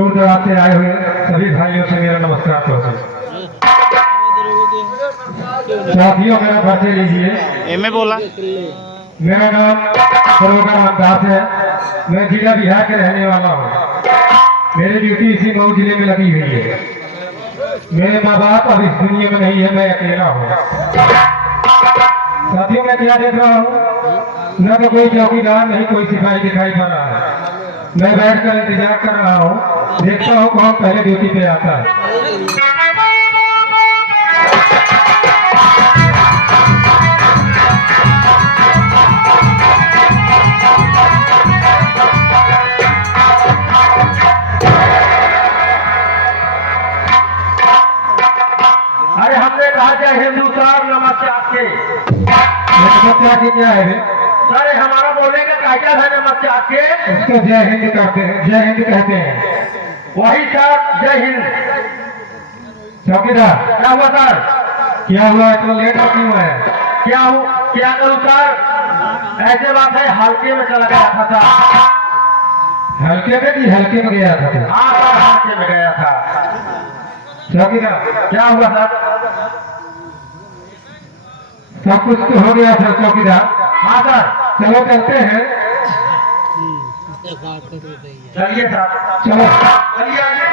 दूर दराज से आए हुए सभी भाइयों से मेरा नमस्कार करते हैं। साथियों मेरा परिचय लीजिए। एम ए बोला। मेरा नाम सरोवर रामदास है। मैं जिला बिहार के रहने वाला हूँ। मेरी ड्यूटी इसी मऊ जिले में लगी हुई है। मेरे माँ बाप अब इस दुनिया में नहीं है, मैं अकेला हूँ। साथियों मैं क्या देख रहा हूँ, न तो कोई चौकीदार नहीं कोई सिपाही दिखाई पड़ रहा है। मैं बैठकर इंतजार कर रहा हूँ, देखता हूँ कौन पहले ड्यूटी पे आता है। अरे हमने कहा क्या हिंदुस्तान नमस्ते आपके क्या है अरे हमारा बोलने का कायदा है नमस्ते आपके, उसको जय हिंद कहते हैं, जय हिंद कहते हैं। वही सर जय हिंद। चौकीदार क्या हुआ सर? क्या हुआ इतना लेट क्यों है? क्या करूँ सर? ऐसे बात है हल्के में चला गया था सर। हल्के में कि हल्के में गया था? हाँ सर हल्के में गया था। चौकीदार क्या हुआ सर? सब कुछ तो हो गया सर चौकीदार। हाँ सर चलो चलते हैं। चलिए सर चलो चलिए आइए।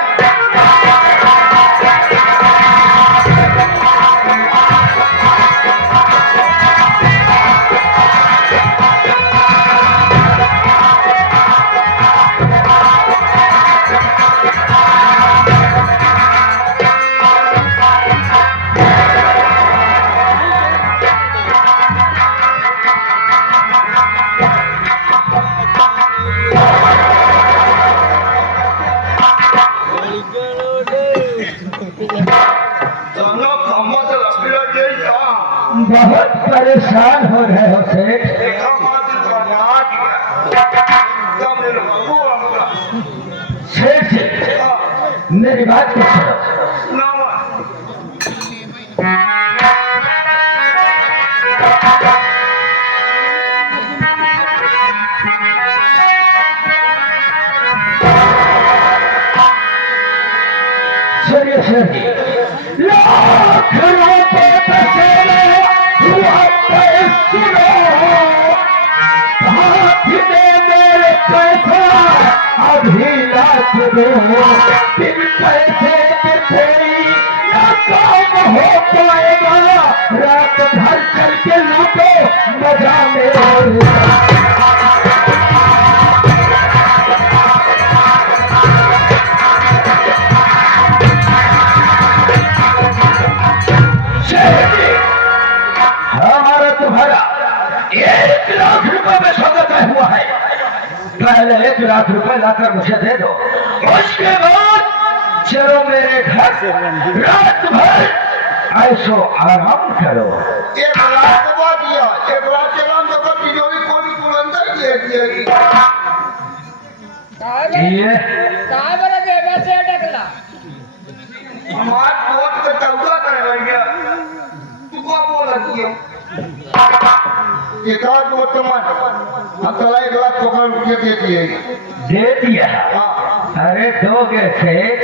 बहुत परेशान हो रहे हो सेठ। सेठ मेरी बात को सुनो। सुनिए सुनिए, लाख रुपए बचेले सुनो, हाथ में मेरे पैसा अभी लाख दो, बिन पैसे के कोई ना काम हो पाएगा। रात भर चल के लूटो मजा मेरे। हमारा तुम्हारा 1 लाख रुपए में सौदा तय हुआ है। पहले 1 लाख रुपए लाकर मुझे दे दो, उसके बाद चलो मेरे घर रात भर ऐसो आराम करो। 1 लाख के बाद दिया, 1 लाख के नाम तो कभी जोड़ी कोई कुलंदर दिए ये बड़े बेबस से अटकला हमार वोट पे चौदा करे भैया। तू क्या बोल रही है? एक आध वोट मन अतला 1 लाख रुपए दे दिए। दे दिया? अरे दोगे सेठ?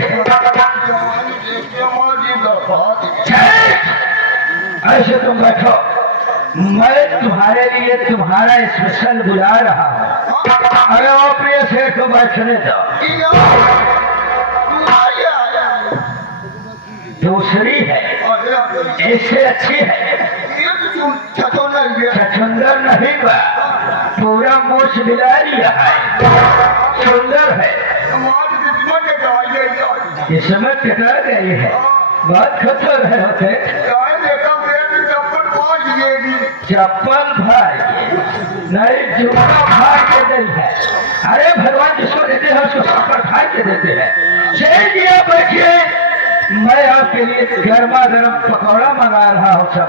ऐसे तुम बैठो, मैं तुम्हारे लिए तुम्हारा स्पेशल बुला रहा हूँ। अरे ओ प्रिय सेठ को बैठने दो। दूसरी है इससे अच्छी है, छछुंदर नहीं बा, पूरा मोश मिला लिया है, सुंदर है, इसमें कटा गई है। बहुत खतर है होते चप्पल भाई नहीं जूता भाई के नहीं है। अरे भगवान जिसको देते हैं उसको चप्पल भाई के देते हैं। शेर जी आप बैठिए, मैं आपके लिए गर्मा गर्म पकौड़ा मंगा रहा हूँ। सब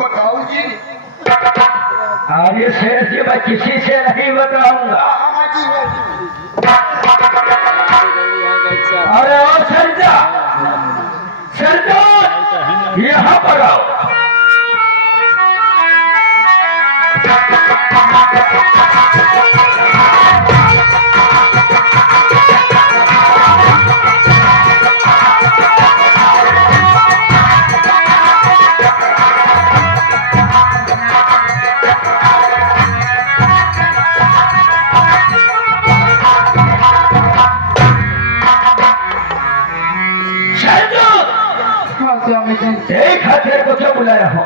बताओ जी। आगे शेर जी मैं किसी से नहीं बताऊंगा। अरे और सरदार यहाँ पर आओ। आया हो।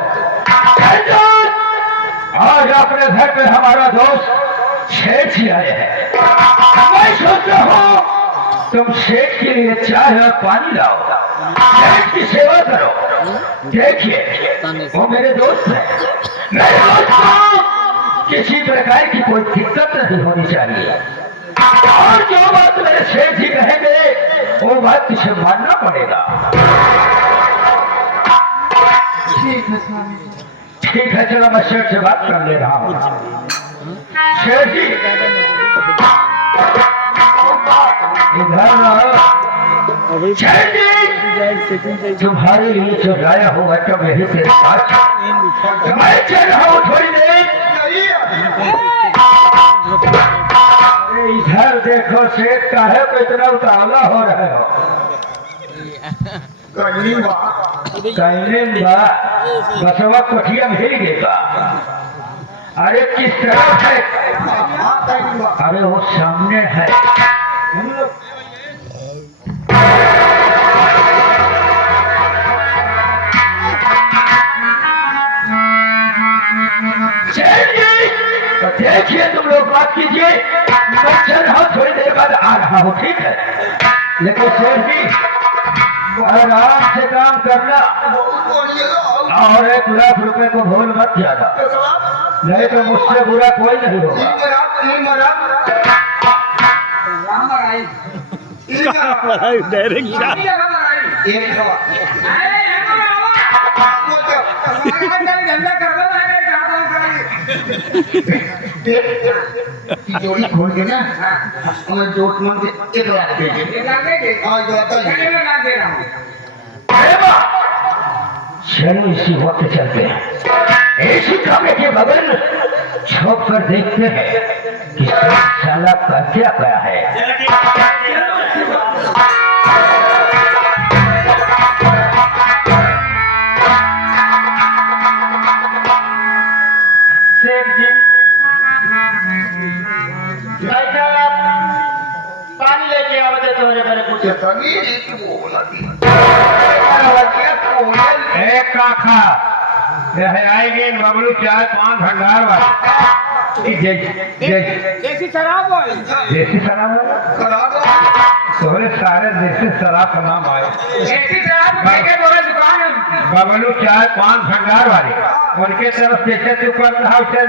आज अपने घर पे हमारा दोस्त शेठ जी आए हैं। मैं सोचता हूँ तुम शेठ के लिए चाय और पानी लाओ, शेठ की सेवा करो। देखिए वो मेरे दोस्त हैं, मेरे दोस्त को किसी प्रकार की कोई दिक्कत नहीं होनी चाहिए, और जो बात मेरे शेठ जी कहेंगे वो बात तुझे मानना पड़ेगा। ठीक है चलो मैं शेठ से बात कर ले रहा हूँ। शेठ जी इधर रहो। शेठ जी तुम्हारे लिए जो लाया हुआ तब यही तेरे पास है। मैं चल रहा हूँ थोड़ी देर। इधर देखो शेठ का है तो इतना उतावला हो रहे हो। बसवा कोठिया भेज देगा। अरे किस तरफ है? अरे वो सामने है। तो देखिए तुम लोग बात कीजिए, मैं चल रहा हूँ थोड़ी देर बाद आ रहा हूँ, ठीक है? लेकिन शेर जी आराम से काम करना और 1 लाख रुपए को भूल मत जाना, नहीं तो मुझसे बुरा कोई नहीं होगा। जोड़ी खोल के ना हमें जोट मन के 1 लाख दे दे। चलो इसी वक्त चलते हैं, इसी कमरे के बगल छुप कर देखते हैं कि साला क्या गया है। पानी लेके आवते तो मेरे कुछ एक काखा यह आएंगे बबलू चाय 5 भंडार वाले। देसी शराब वाली। देसी शराब तोरे सारे देसी शराब का नाम आए। देसी शराब के तोरे दुकान है। बबलू चाय 5 भंडार वाले उनके तरफ जैसे तू कर रहा उसे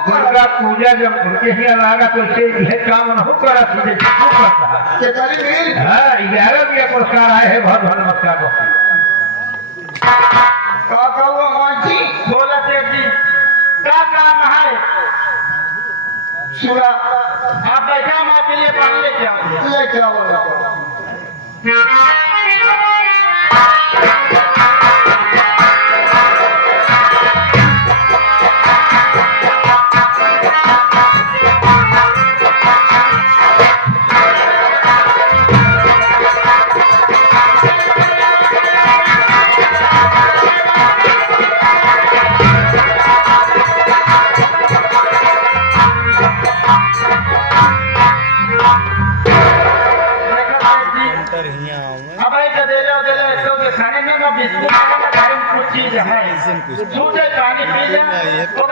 दुर्गा पूजा जब उनके ही लगा तो उससे यह काम नहीं करा सीधे क्यों करता है। हाँ 11 रुपया पुरस्कार आए हैं, बहुत बहुत नमस्कार। बोला सेठ जी क्या काम है? सुना आप बैठा हम आपके लिए पानी लेके आओ। ले क्या बोला खाने में ना बिस्कुट कुछ चीज है दूध पानी पी जाए तो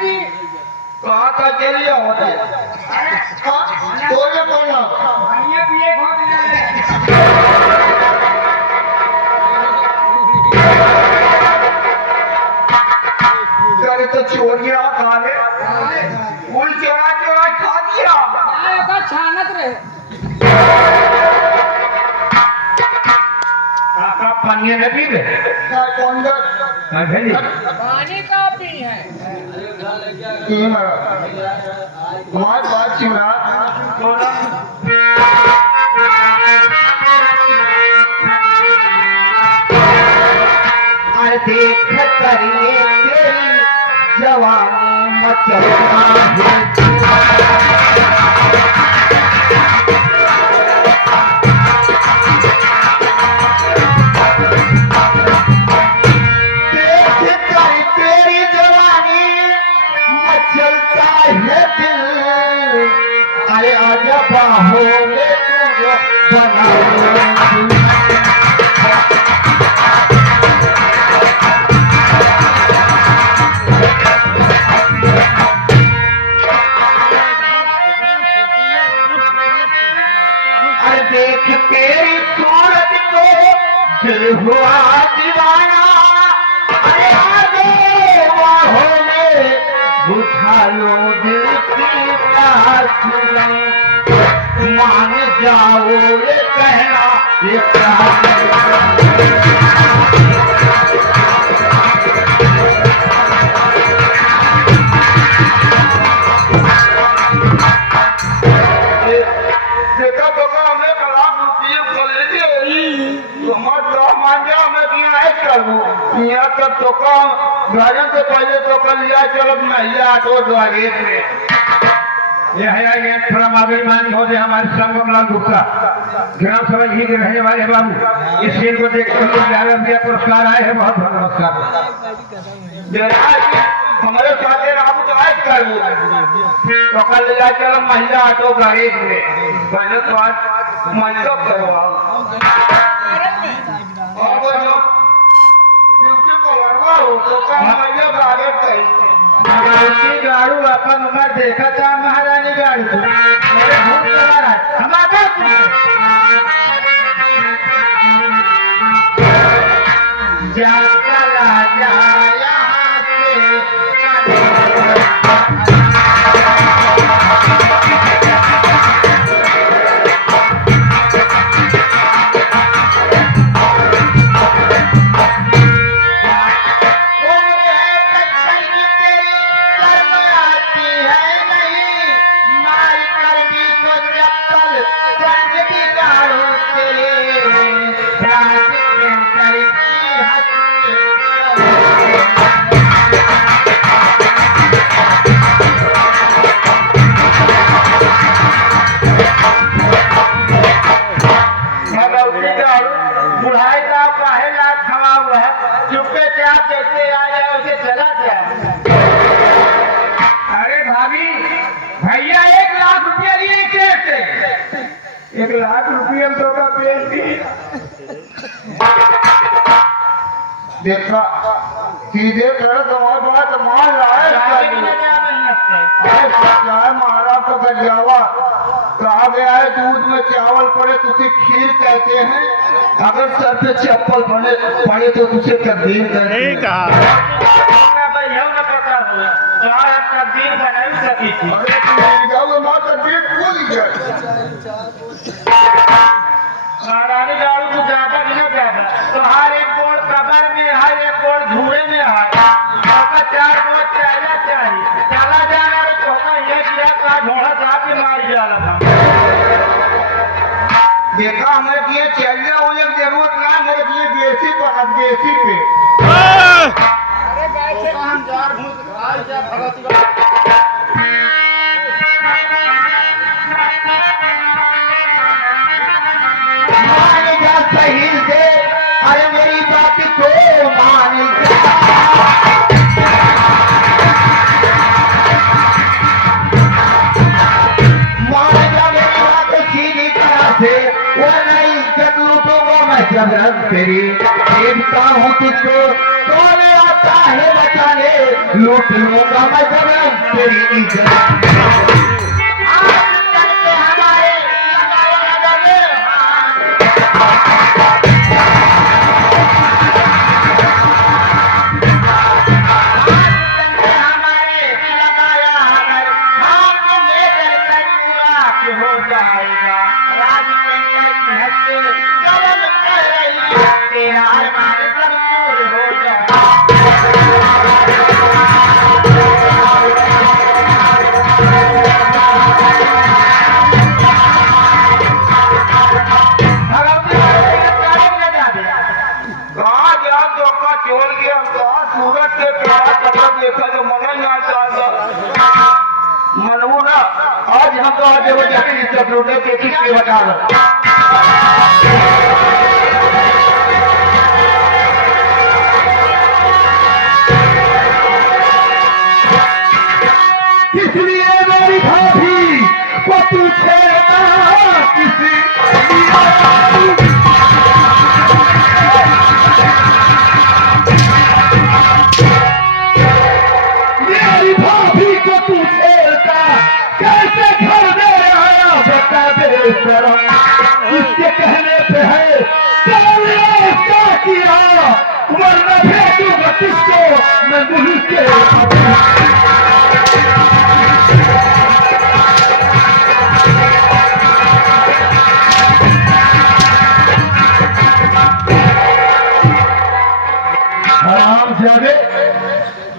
जी कहाँ का के लिए होता है पड़ना पानी पिए बहुत करे तो चोरिया खा ले फूल चोरा चोरा खा दिया का छानत रहे। काका पानी न पी ले कौन पानी का पी है। हमारी बात सुना देख करिए तेरी जवानी मचलना तेरी जवानी मचलता है दिल। अरे आजा बाहों में तू मान जाओ ये कहना ये प्यार देखा बका हमें खराब रुपये बोले थे तो हमारे तो मान जा मैं किया है करूँ यहाँ तक तो कम गाजन से पहले तो कर लिया चलो महिला ऑटो द्वारे में ये है ये थोड़ा मानी हो जाए हमारे संगम लाल गुप्ता ग्राम सभा ही के रहने वाले बाबू इस खेल को देखकर के 11 रुपया पुरस्कार आए हैं बहुत बहुत नमस्कार हमारे साथ राम तो आज करूँ तो कर लिया चलो महिला ऑटो गरीब में पहले तो आज मंडप करवा और वो जो ड्यूटी को लड़वा हो तो कम महिला गाड़ी कहीं की गाड़ू अपन उम्र देखा था महारानी गाड़ी मेरे भूत लगा रहा है हम आते जा चला जा यहाँ बुढ़ाई का काहे लाख खवा हुआ है चुपके से आप जैसे आए उसे चला जाए। अरे भाभी भैया 1 लाख रुपया लिए कैसे 1 लाख रुपया तो का पेड़ दी देखा सीधे कर तुम्हारे बात मान रहा महाराज का गजावा कहा गया है दूध में चावल पड़े तो उसे खीर कहते हैं अगर सर पे चप्पल पड़े तो उसे तकदीर कहते हैं महारानी दारू तो ज्यादा नहीं ज्यादा तो हर एक बोल कबर में हर एक बोल धूरे में है 4 बोल चला चाहिए चला जाना तो ये किया का घोड़ा साहब भी मार जाला था देखा हमें किए चलिया उन्हें जरूरत ना मेरे किए देसी पर देसी पे अरे गाय से हम जार भूत खाई जा भगत मान जा सही से अरे मेरी बात को मान जा मान जा मेरी बात सीधी तरह से वो नहीं इज्जत लूटूंगा मैं जबरन तेरी देखता हूँ तुझको कौन आता है बचाने लूट लूंगा मैं जबरन तेरी इज्जत आज हम तो आज वो जाके इस रोटे के किसके बता रहे इसलिए मेरी भाभी को तू छेड़ना किसी मेरी भाभी को तू छेड़ता कैसे घर दे आया बता दे जरा उसके कहने पे है क्या किया वरना भेजूंगा तुझको मैं मुझ के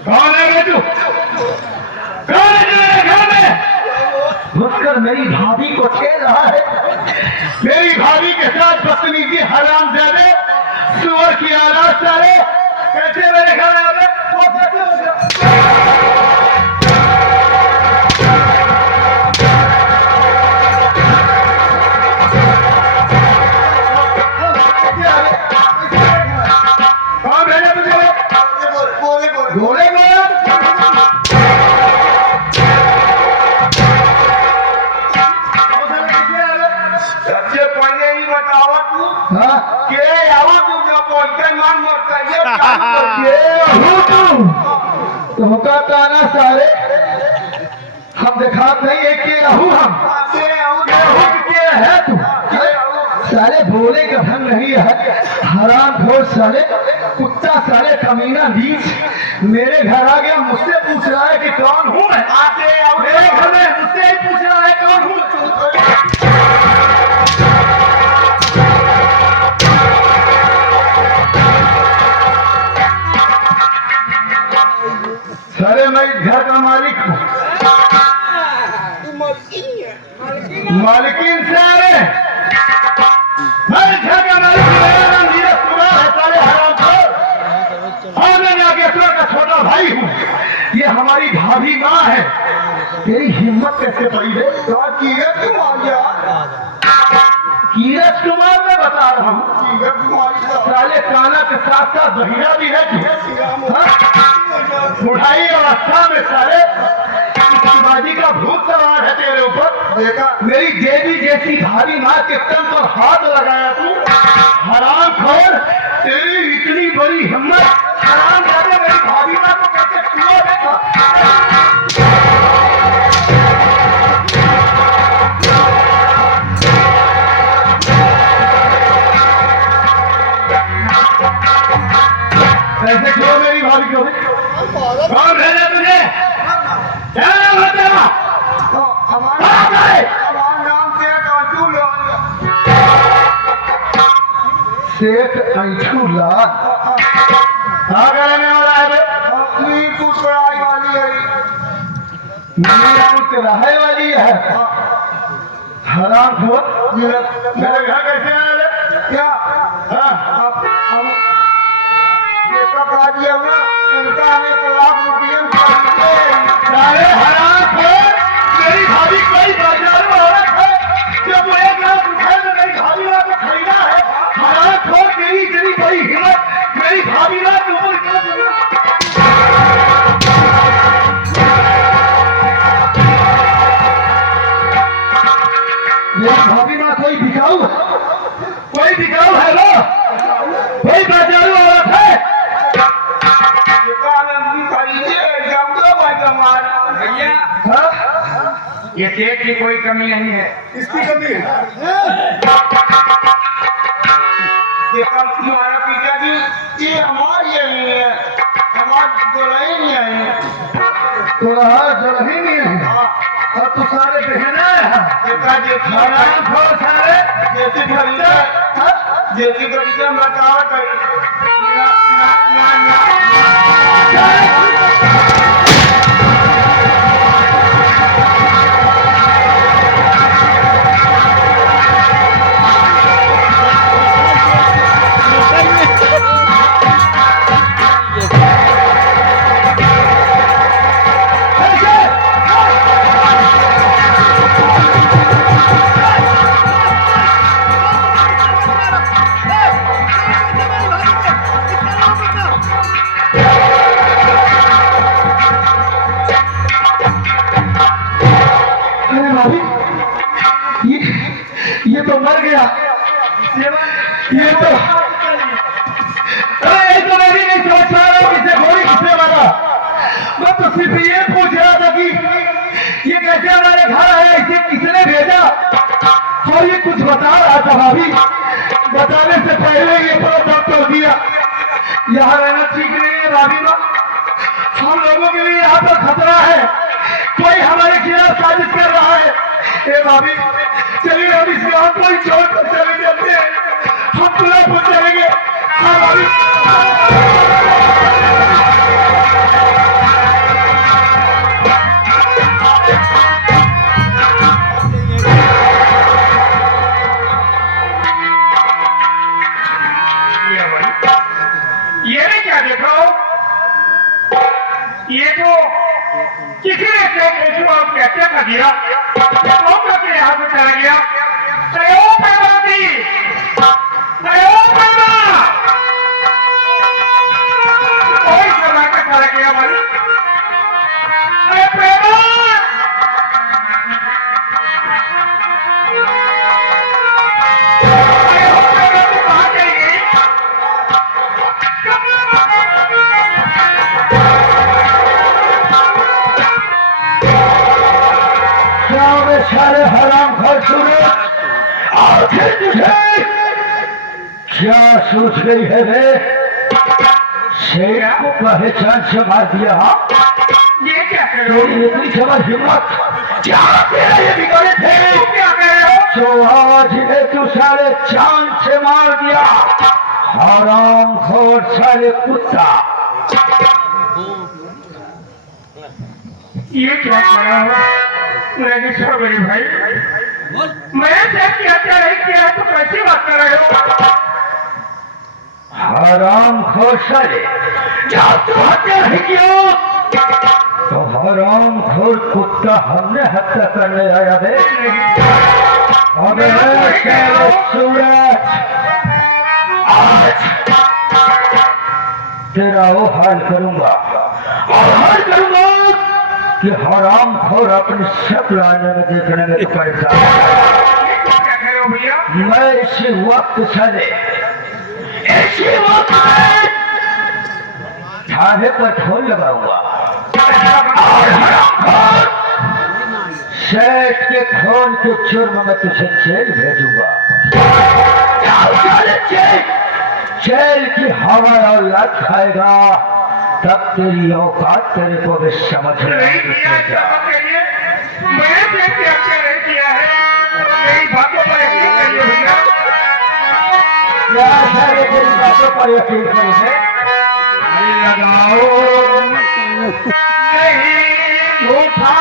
कौन है बेटू? कौन है जो मेरे घर में घुसकर मेरी भाभी को छेड़ रहा है? मेरी भाभी के साथ बदतमीजी हरामजादे, सुअर की औलाद साले, कैसे मेरे घर में आ गए? वो कैसे हो गया? कौन भेजा तुझे? घोड़े में सबसे पहले ही बतावा तू हाँ? के आओ तू जब पहुंचे मान मत करिए क्या ये हूँ तुम का ताना सारे, हम दिखात नहीं है कि रहू हम के आओ के है तू साले, बोले का ढंग नहीं है, हराम खोर साले, कुत्ता साले, कमीना नीच, मेरे घर आ गया, मुझसे पूछ रहा है कि कौन हूँ मैं? आके आओ मेरे घर में मुझसे ही पूछ रहा है कौन हूँ? साले मैं इस घर का मालिक हूँ, मालकिन से आ रहे मैं इस घर का मालिक हूँ, मेरा नाम नीरज कुमार है साले हरामखोर, और मैं नागेश्वर का छोटा भाई हूँ, ये हमारी भाभी माँ है। तेरी हिम्मत कैसे पड़ी है? कीरत कुमार यार कीरत कुमार मैं बता रहा हूँ, कीरत कुमार साले काना के साथ साथ बहिरा भी है तू, हाँ? बुढ़ाई अवस्था में साले शिवाजी का भूत सवार है तेरे ऊपर। देखा मेरी देवी जैसी भारी माँ के तन पर हाथ लगाया तू, हरामखोर, तेरी इतनी बड़ी हिम्मत, हराम जाने मेरी भाभी माँ को कैसे छुआ? देखा कैसे छुआ मेरी भाभी को? कौन भेजा तुझे? क्या नाम है तेरा? तो हमारा कहाँ है? हमारा नाम से काजू शेख अंशु लाल। कहाँ का रहने वाला है बे? मीरपुर पढ़ाई वाली है मीरपुर के रहे वाली है। हराम खोर, मेरे घर कैसे आया बे? क्या हाँ? हम ये तो कहा दिया ना इनका 1 लाख रुपये में खरीदे। सारे हराम खोर, मेरी भाभी कोई बाजारू औरत है जब वो 1 लाख रुपए में मेरी भाभी माँ को खरीदा है? हराम खोर, तेरी इतनी बड़ी हिम्मत, मेरी भाभी माँ के ऊपर क्या मेरी भाभी माँ कोई बिकाऊ है? कोई बिकाऊ है लो? कोई बाजारू औरत है? ये काम खरीदे जब दो भाई कमाल भैया हाँ? ये केक की कोई कमी नहीं है। इसकी कमी है? ये काम तुम्हारा पिताजी ये हमारी नहीं है हमारी दुल्हन नहीं है तो रहा जल ही नहीं है, और तू सारे बहना है। हराम खोर सारे, जैसे खरीदा जैसे खरीदा बताओ ना ना ना अरे भाभी, ये तो मर गया, ये तो, अरे ये तो मैं भी नहीं समझ पा रहा हूँ किसे गोली किसने मारा। मैं तो सिर्फ ये पूछ रहा था कि ये कैसे हमारे घर आया, इसे किसने भेजा, और ये कुछ बता रहा था भाभी, बताने से पहले ये पूरा दम तोड़ दिया। यहाँ रहना ठीक नहीं है भाभी माँ, हम लोगों के लिए यहाँ पर खतरा है, कोई हमारे खिलाफ साजिश कर रहा है। ए भाभी, चलिए हम इस गांव को ही छोड़ कर चले जाते हैं, हम पूरा पहुंच जाएंगे। हाँ भाभी। ये तो किसी ने केशव और कैसे कर दिया तो अपने हाथ में चला गया कहो पैदा दी कहो पैदा कोई सभा का चला गया भाई अरे पैदा सारे हराम खर सुने आखिर तुझे क्या सोच गई है रे शेर को पहचान से मार दिया ये क्या कर रहे हो तेरी इतनी समझ हिम्मत क्या तेरा ये बिगड़े थे क्या कर रहे हो जो आज ने तू सारे चांद से मार दिया हराम खोर सारे कुत्ता ये क्या कर रहा हो नागेश्वर बड़े भाई मैं क्या किया नहीं किया तो कैसी बात कर रहे हो हराम खोर सारे क्या तू हत्या नहीं किया तो हराम खोर कुत्ता हमने हत्या करने आया दे अबे तेरे सूरज आज तेरा वो हाल करूंगा और हाल करूंगा कि हराम खोर अपनी शक्ल आने में देखने में तो परेशान क्या कर रहे हो भैया मैं इसी वक्त चले इसी वक्त में थाने पर फोन लगाऊंगा और हराम खोर सेठ के खून के जुर्म में तुझे जेल भेजूंगा जेल की हवा और लत खाएगा तब तेरी औकात तेरे को भी समझ नहीं किया ऐसा करिए मैंने क्या नहीं किया है मेरी बातों पर यकीन करिए भैया क्या सारे तेरी बातों पर यकीन करेंगे लगाओ नहीं झूठा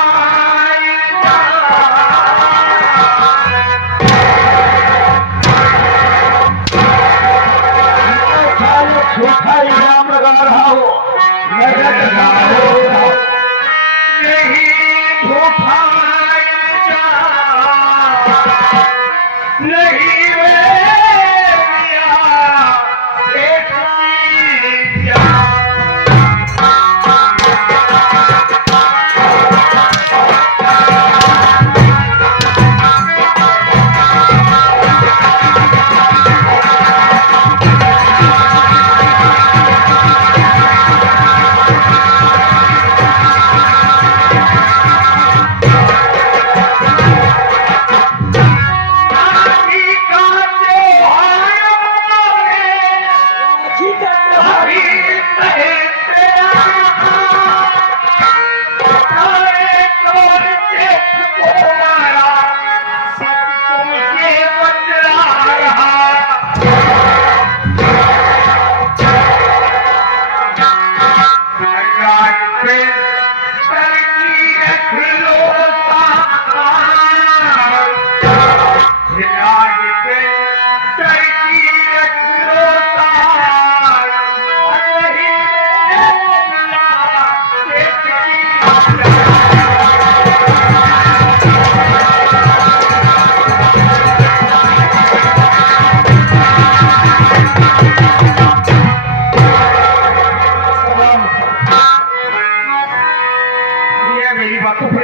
झूठा इल्जाम लगा रहा हो नजर लगाओ नहीं झूठा नहीं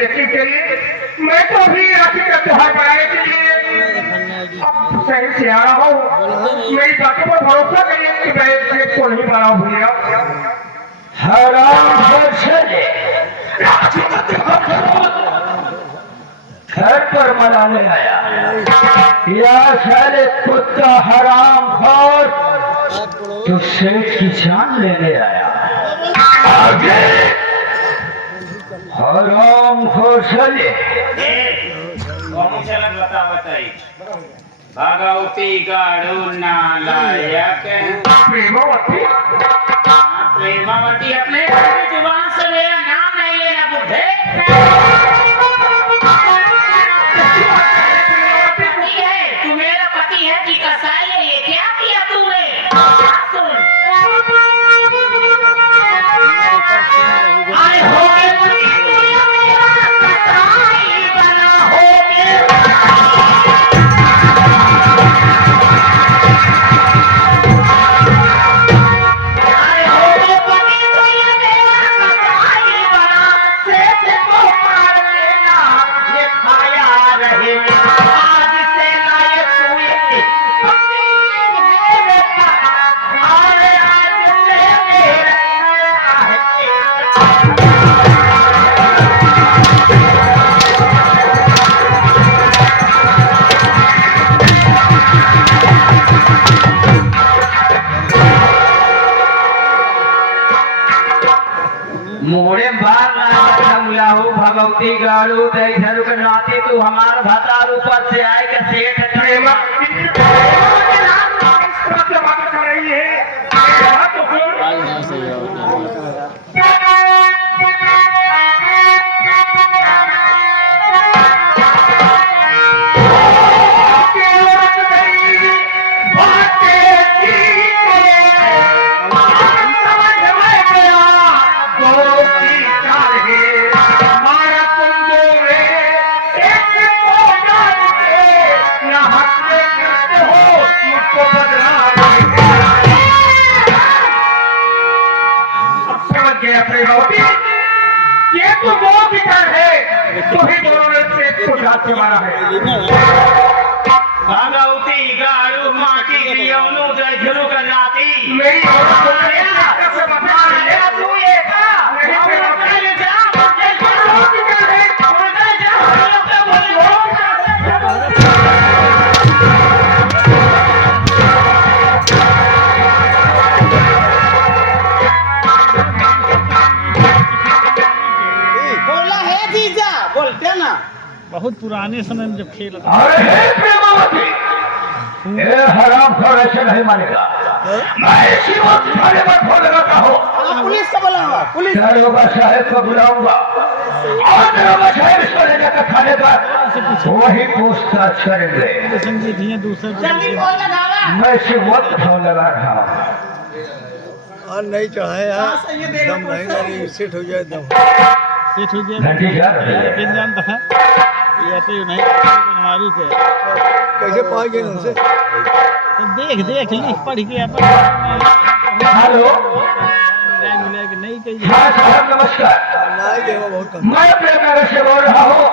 मैं तो अभी राखी का त्योहार मनाने के लिए अब शहर से आ रहा हूँ मेरी बातों पर भरोसा करिए कि मैं खेत को नहीं बना भूलिया हराम घर पर मनाने आया या सारे कुत्ता हराम खोर तो सेठ की जान लेने आया आगे हराम खोर चले भगवती गाड़ू नालायक प्रेमावती प्रेमावती अपने जुबान से मेरा नाम नहीं लेना बुढ़े पति है तू मेरा पति है कि कसाई है ये क्या किया तूने सुन आए मोरे बार ना समलाहू भगवती गाड़ू दैधरु के नाते तू हमार भतार ऊपर से आए के सेठ प्रेमा सबसे बात कर रही है तो ये तो वो विचार है तो ही दोनों ने से तो जात से मारा है भगवती गाड़ू माटी गियोनो दैधरु के नाती मेरी औरत को से बता ले तू ये का मेरी प्रेमा ले जा वो विचार है बोल दे जा बोला है जीजा बोलते ना बहुत पुराने समय में जब खेल था। अरे हे प्रेमावती ये हराम खोर ऐसे नहीं मानेगा मैं इसी वक्त थाने पर फोन लगाता हूँ पुलिस को बुलाऊंगा पुलिस दरोगा साहब को बुलाऊंगा और दरोगा साहब इसको ले जाकर थाने पर वही पूछताछ करेंगे संगीत ही दूसरा जल्दी फोन लगावा मैं इसी वक्त फोन लगा रहा हूँ और नहीं चढ़ाए यार सही है, देगा दम नहीं नहीं सेट हो जाए दम सेठ हो गया घंटी जा रही है लेकिन जानता है ये तो नहीं हमारी के कैसे पाए गए उनसे तो देख लिख पढ़ के अपन हेलो मिला कि नहीं कही हाँ साहब नमस्कार नहीं देवा बहुत कम मैं प्रेम नगर से बोल रहा हूँ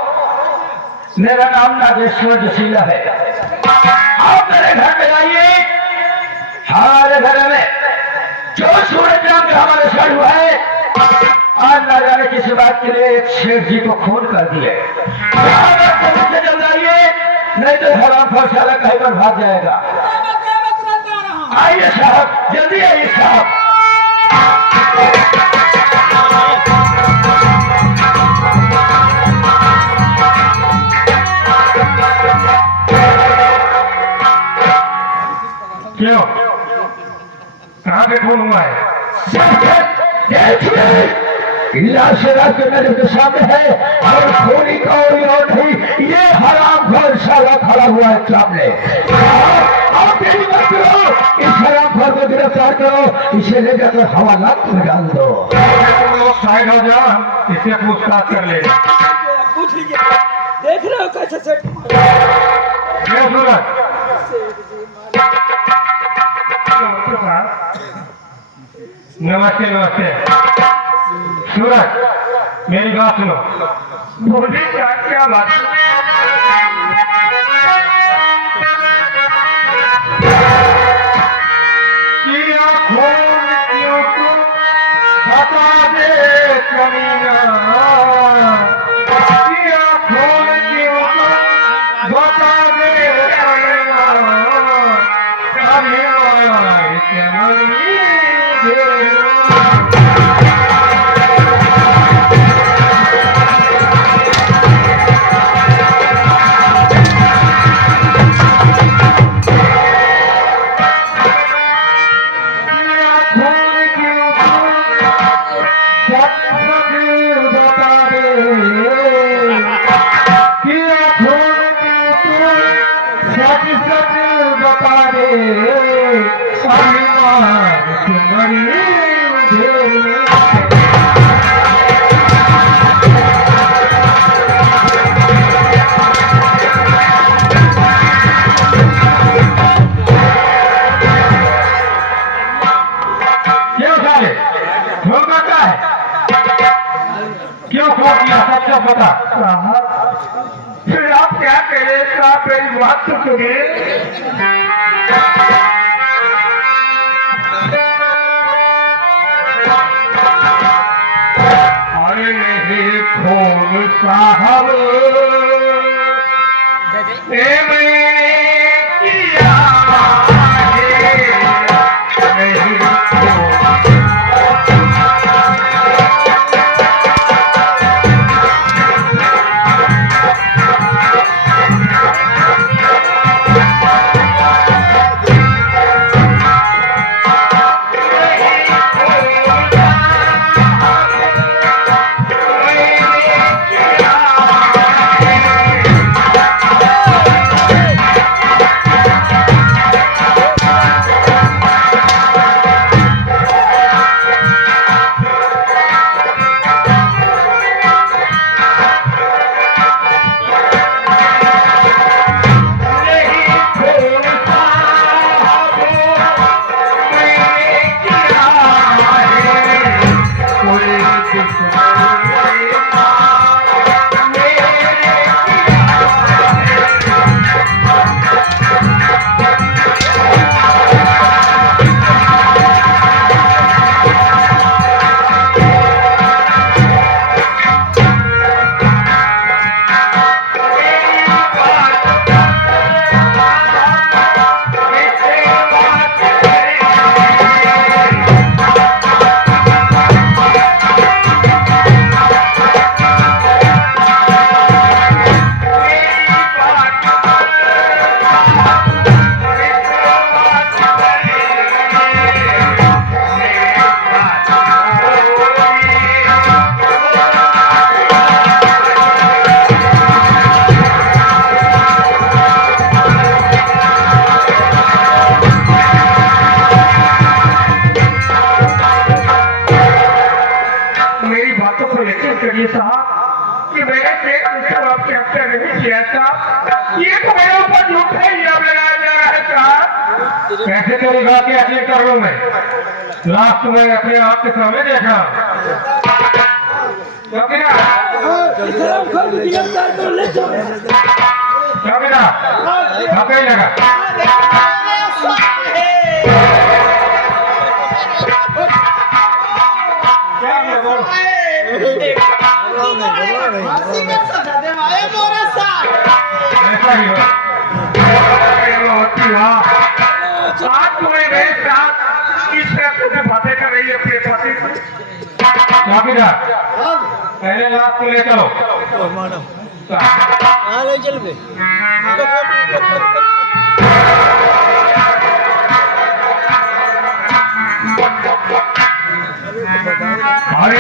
मेरा नाम नागेश्वर जोशीला है आप मेरे घर में आइए हमारे घर में जो सूरज नाम का हमारे साथ हुआ है आज ना जाने किसी बात के लिए एक शेख जी को खून कर दिए जल्द आइए नहीं तो हराम फौसाला कहीं पर भाग जाएगा आइए साहब जल्दी आइए साहब क्यों कहाँ पे खून हुआ है इलाज से रास्ते मेरे के सामने है और थोड़ी कौड़ी और नहीं ये हराम घोर साला खड़ा हुआ है सामने आप तेरी मत करो इस हराम घोर को गिरफ्तार करो इसे ले जाकर हवालात में डाल दो तुम लोग साइड हो जाओ हम इससे पूछताछ कर ले पूछ लीजिए देख रहे हो कैसे सेट ये सूरज नमस्ते नमस्ते सूरज मेरी बात सुनो बोलिए क्या क्या बात किया खून क्यों तुम बता दे कमीना किया खून क्यों तुम बता दे कमीना कभी बता दे अभिमान तुम्हारी क्यों सारे धोखा क्या है क्यों खो किया सबका पता फिर आप क्या करें साहब मेरी बात तो सुनिए अरे नहीं खून साहब मैंने किया है नहीं खून मत करिए साहब कि मैंने पेट में सब आपके हत्या नहीं किया साहब। ये तो मेरे ऊपर झूठा इल्जाम लगाया जा रहा है साहब। कैसे करेगा कि ऐसे कर लूं मैं? लास्ट में अपने आप के सामने देखा चौकीदार पकड़ लगा क्या मैं बोल ऐसा ही हो आज तुम्हें मेरे साथ इस तरह से बातें कर रही है अपने पति से। चौकीदार पहले लाश को ले चलो। मैडम हाँ ले चल बे अरे